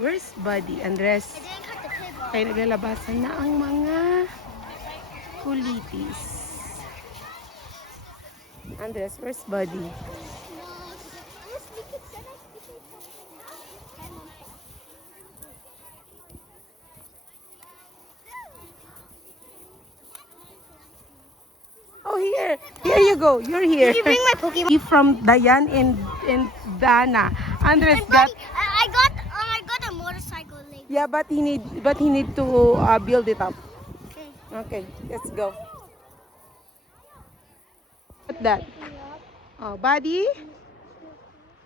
Where's Buddy? Andres. I didn't cut the pig off. Kaya naglalabasan na ang mga kulitis. Andres, where's Buddy? Oh, here. Here you go. You're here. Did you bring my Pokemon? From Dayan and Dana. Andres And got... buddy, I got a motorcycle link. Yeah, but he need to build it up. Okay. Okay, let's go. What's that? Oh, Buddy?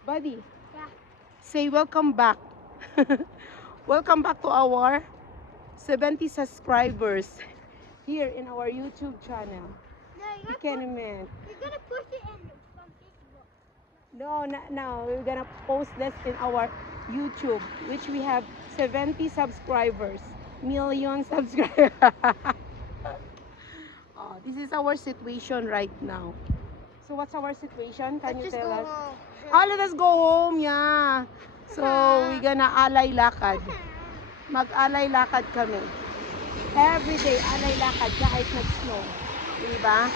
Buddy, Yeah. say welcome back. Welcome back to our 70 subscribers here in our YouTube channel. No, You can imagine. you're gonna push it in from Facebook. No, no, we're gonna post this in our YouTube, which we have 70 subscribers, million subscribers. Oh, this is our situation right now. So what's our situation? Can you Let's just tell go us? home. Oh, let us go home, yeah. So we're gonna alay lakad. Mag-alay lakad kami. Every day, alay lakad kahit nag-snow. Diba?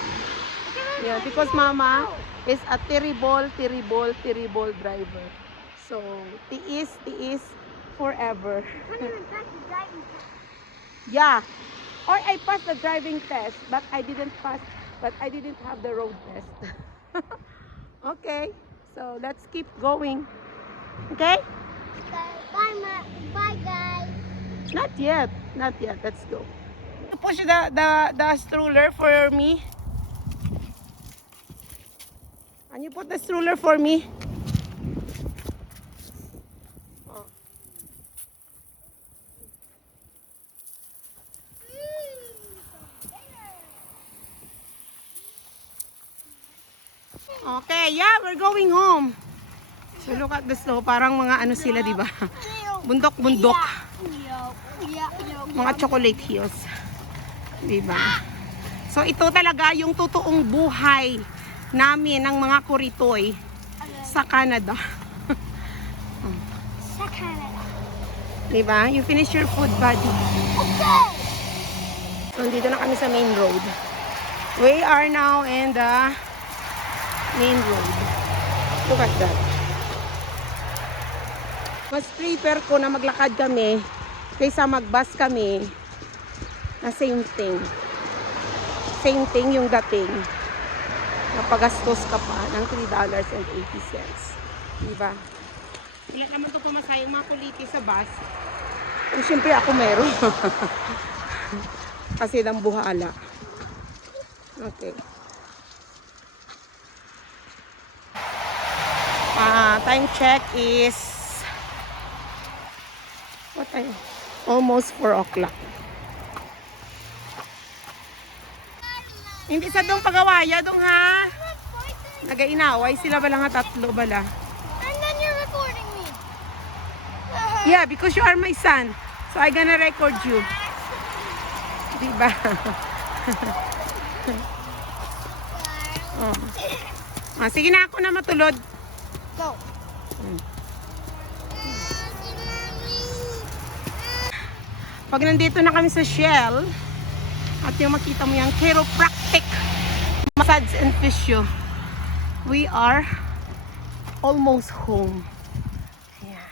Yeah, because mama is a terrible driver. So, tiis forever. Can't even pass the driving test. Yeah. Or I passed the driving test, but I didn't have the road test. Okay. So, let's keep going. Okay? Bye, guys. Not yet. Let's go. Push the stroller for me. Can you put the stroller for me? Oh. Okay, yeah, we're going home. So look at the snow, parang mga ano sila, di ba? Bundok-bundok. Mga chocolate hills. Di ba? So ito talaga yung totoong buhay namin ng mga kuritoy sa Canada. Sa Canada. Di ba? You finish your food, buddy. Okay. So dito na kami sa main road. We are now in the main road. Look at that. Mas prefer ko na maglakad kami kaysa mag-bus kami na same thing. Same thing yung dating. Napagastos ka pa ng $3.80. Diba? Wala naman ito pamasayang mga kuliti sa bus. Kung siyempre ako meron. Kasi ng buhala. Okay. Time check is what time? Almost 4 o'clock. Hindi sa dong pagawaya dong ha. Nagainaway sila bala nga tatlo bala. And then you're recording me. Yeah, because you are my son. So I gonna record you. Diba? Oh. Sige na ako na matulod. Go. Pag nandito na kami sa Shell, at yung makita mo yung chiropractic massage and physio, we are almost home. Yeah.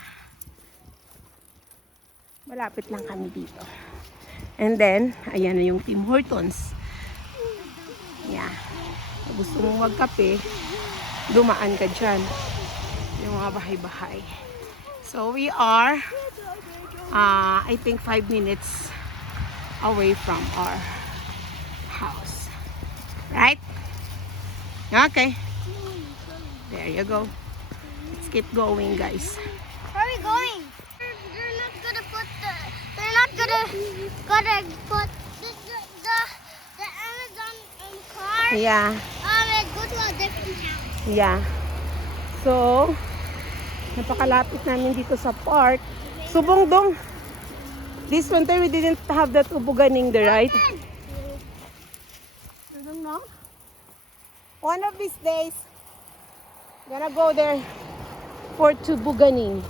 Malapit lang kami dito. And then, ayan na yung Tim Hortons. Yeah. Kung gusto mong magkape, dumaan ka dyan. Yung mga bahay-bahay. So we are I think 5 minutes away from our house. Right? Okay. There you go. Let's keep going, guys. Where are we going? They're not gonna put the Amazon car. Yeah. Go to a different town. Yeah. So, napakalapit namin dito sa park. Subong dong. This winter we didn't have that ubuganing there, right? I don't know. One of these days, gonna go there for tubuganing.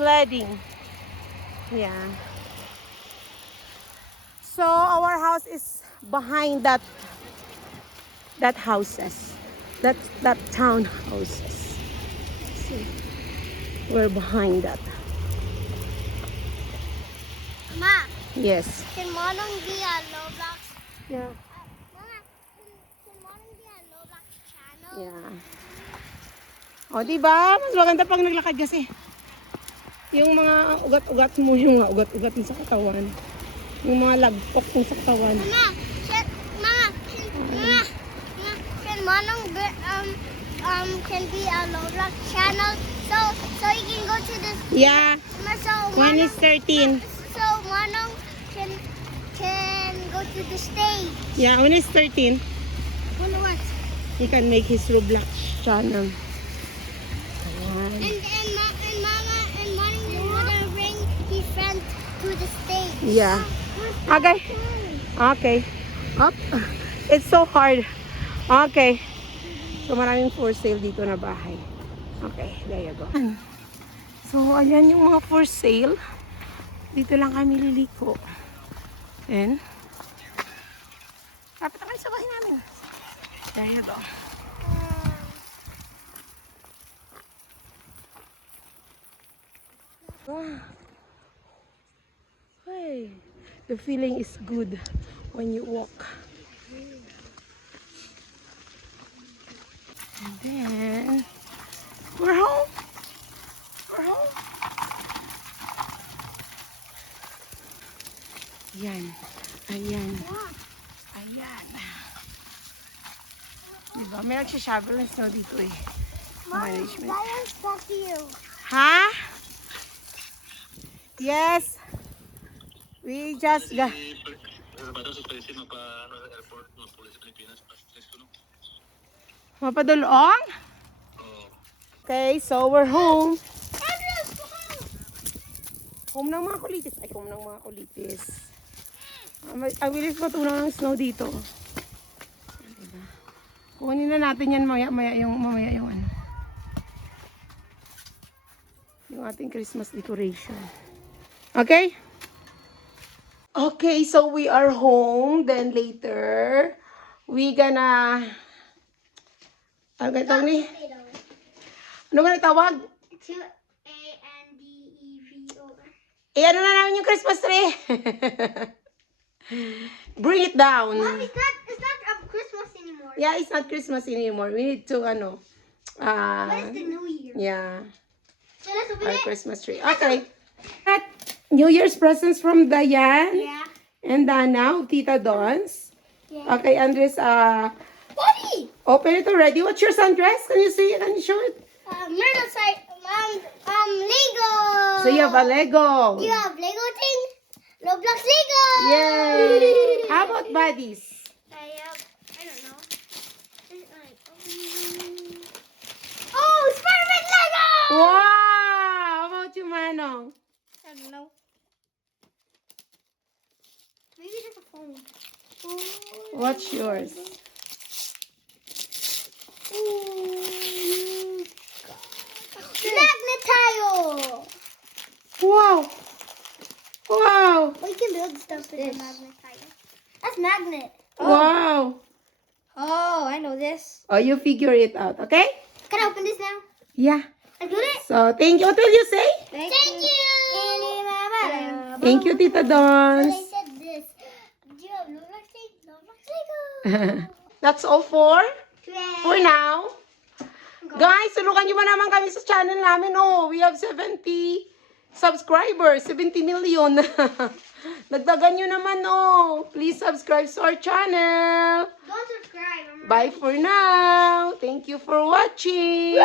sledding. Yeah. So our house is behind that houses. That town houses. See, we're behind that. Ma, Yes. can Monong be a Roblox? Yeah. Mama, can Monong be a Roblox channel? Yeah. O, diba? Mas maganda pag naglakad kasi. Yung mga ugat-ugat mo, yung mga ugat-ugat mo sa katawan. Yung mga lagpok mo sa katawan. Mama, can Monong be, can be a Roblox channel? So you can go to this. Yeah. So One is Monong, 13. so Monong can go to the stage. Yeah, one is 13. Wonder what? He can make his Roblox channel. Ayan. And Mama and Monong is gonna bring his friends to the stage. Yeah. Okay. Okay. Up. It's so hard. Okay. So maraming for sale dito na bahay. Okay, there you go. So ayan yung mga for sale. Dito lang kami liliko. And kapit na kayo sa bahay namin. There you go. Ah. Hey, the feeling is good when you walk. And then we're home. We're home. Ayan. Ayan. Ayan. Diba? May nagsashovel ng snow dito eh. Management. Lions talk to you. Ha? Yes. We just got... Mapadulong? Okay, so we're home. Home ng mga kulitis. Ay, home ng mga kulitis. Ang bilis matunaw ng snow dito. Diba? Kunin na natin yan mamaya yung ano. Yung ating Christmas decoration. Okay? Okay, so we are home. Then later, we gonna... Ano ganito ni? Ano ganito tawag? Eh, ano na namin yung Christmas tree? Bring it down. It's not Christmas anymore. Yeah, it's not Christmas anymore. We need to, It's the New Year. yeah, So let's open our it. Christmas tree. Okay. At New Year's presents from Diane Yeah. and Dana, Tita Don's. Yeah. Okay, Andres, Buddy! open it already. What's your sundress? Can you see it? Can you show it? Myrtle side. Lego. So you have a Lego. You have Lego thing? Roblox Lego. Yay! How about buddies? I don't know. Oh, Spider-Man Lego! Wow! How about you, Manong? I don't know. Maybe there's a phone. What's yours? Magnet tile. Wow! Wow! We can build stuff with a magnet tile. That's magnet. Wow! Oh, I know this. Oh, you figure it out, okay? Can I open this now? Yeah. I built it. So, thank you. What will you say? Thank you. Thank you, Tita But Dons. I said this. Do you have Roblox Lego? That's all for now. Guys, tulungan nyo ba naman kami sa channel namin? Oh, we have 70 subscribers, 70 million. Nagdagan nyo naman, oh. Please subscribe to our channel. Don't subscribe. Bye for now. Thank you for watching.